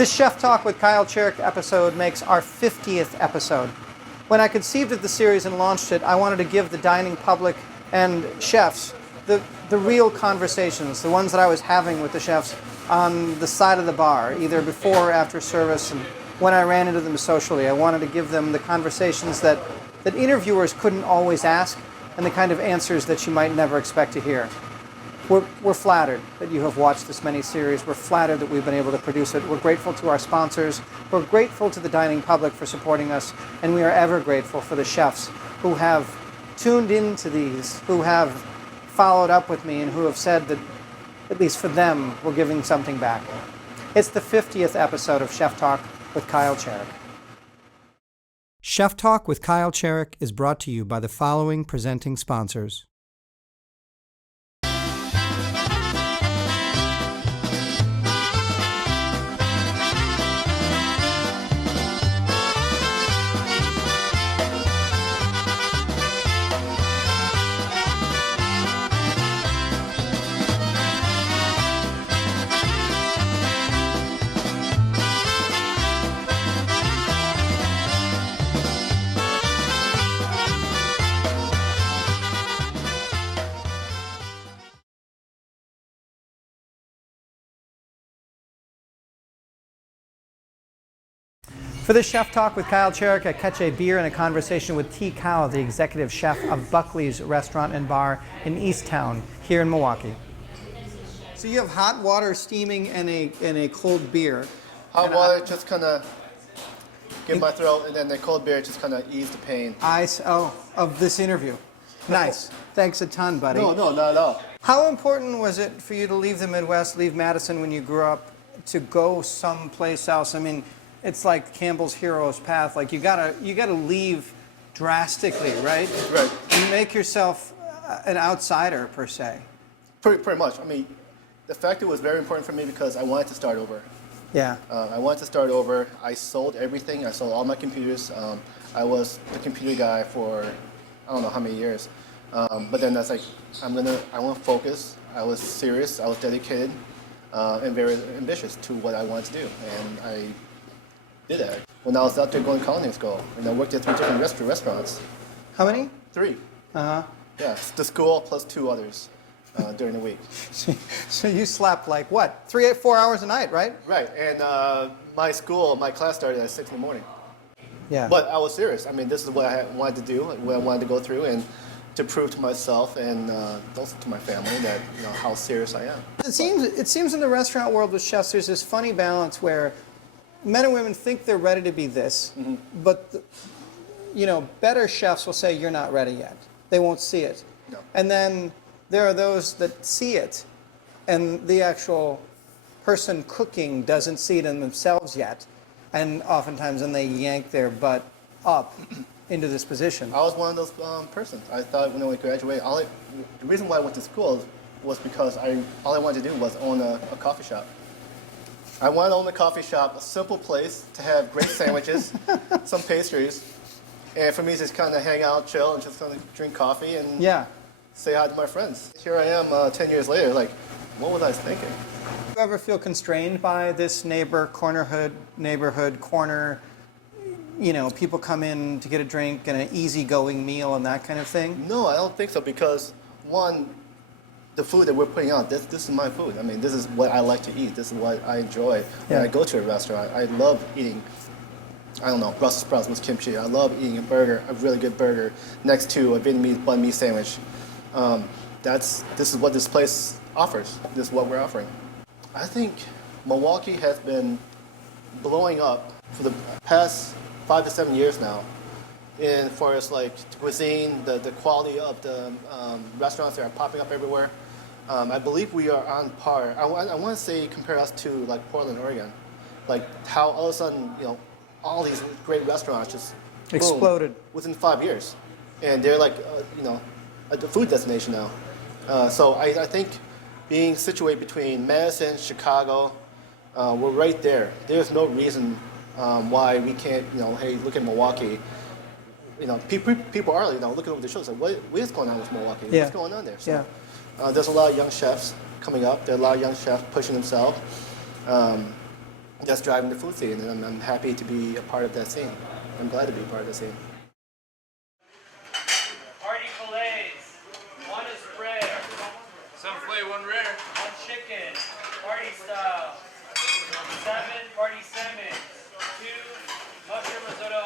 This Chef Talk with Kyle Cherek episode makes our 50th episode. When I conceived of the series and launched it, I wanted to give the dining public and chefs the real conversations, the ones that I was having with the chefs on the side of the bar, either before or after service, and when I ran into them socially. I wanted to give them the conversations that interviewers couldn't always ask, and the kind of answers that you might never expect to hear. We're flattered that you have watched this mini-series. We're flattered that we've been able to produce it. We're grateful to our sponsors. We're grateful to the dining public for supporting us. And we are ever grateful for the chefs who have tuned into these, who have followed up with me, and who have said that, at least for them, we're giving something back. It's the 50th episode of Chef Talk with Kyle Cherek. Chef Talk with Kyle Cherek is brought to you by the following presenting sponsors. For this Chef Talk with Kyle Cherek, I catch a beer and a conversation with Thi Cao, the executive chef of Buckley's restaurant and bar in Easttown, here in Milwaukee. So you have hot water steaming and a cold beer. Hot water just kind of get my throat, and then the cold beer just kind of ease the pain. Of this interview. Nice. Thanks a ton, buddy. No, not at all. How important was it for you to leave the Midwest, leave Madison when you grew up, to go someplace else? I mean, it's like Campbell's hero's path. Like you gotta leave drastically, right? Right. And make yourself an outsider per se. Pretty much. I mean, the fact it was very important for me because I wanted to start over. Yeah. I wanted to start over. I sold everything. I sold all my computers. I was the computer guy for I don't know how many years. But then that's like I want to focus. I was serious. I was dedicated, and very ambitious to what I wanted to do, and I did that. When I was out there going to culinary school, and I worked at 3 different restaurants. How many? 3. Uh-huh. Yeah, the school plus 2 others during the week. So you slept like what? 3-4 hours a night, right? Right, and my class started at 6 in the morning. Yeah. But I was serious. I mean, this is what I wanted to do, what I wanted to go through, and to prove to myself and also to my family that how serious I am. It seems in the restaurant world with chefs, there's this funny balance where men and women think they're ready to be this, mm-hmm. but better chefs will say you're not ready yet. They won't see it. No. And then there are those that see it, and the actual person cooking doesn't see it in themselves yet, and oftentimes then they yank their butt up into this position. I was one of those persons. I thought when I graduated, the reason why I went to school was because all I wanted to do was own a coffee shop. I wanted to own a coffee shop, a simple place to have great sandwiches, some pastries, and for me just kind of hang out, chill, and just kind of drink coffee and say hi to my friends. Here I am 10 years later, like, what was I thinking? Do you ever feel constrained by this neighborhood corner, people come in to get a drink and an easygoing meal and that kind of thing? No, I don't think so because, one, the food that we're putting out, this is my food. I mean, this is what I like to eat. This is what I enjoy. When I go to a restaurant, I love eating, Brussels sprouts with kimchi. I love eating a really good burger, next to a Vietnamese banh mi sandwich. This is what this place offers. This is what we're offering. I think Milwaukee has been blowing up for the past 5 to 7 years now. And for us, like cuisine, the quality of the restaurants that are popping up everywhere, I believe we are on par. I want to say compare us to like Portland, Oregon, like how all of a sudden all these great restaurants just exploded within 5 years, and they're like a food destination now. So I think being situated between Madison, Chicago, we're right there. There's no reason why we can't hey, look at Milwaukee. People are looking over the shoulders like, what is going on with Milwaukee? Yeah. What's going on there? So, there's a lot of young chefs coming up. There are a lot of young chefs pushing themselves. that's driving the food scene, and I'm happy to be a part of that scene. I'm glad to be a part of the scene. Party fillets. One is rare. Some filet, one rare. One chicken. Party style. 7 party salmon. 2 mushroom risotto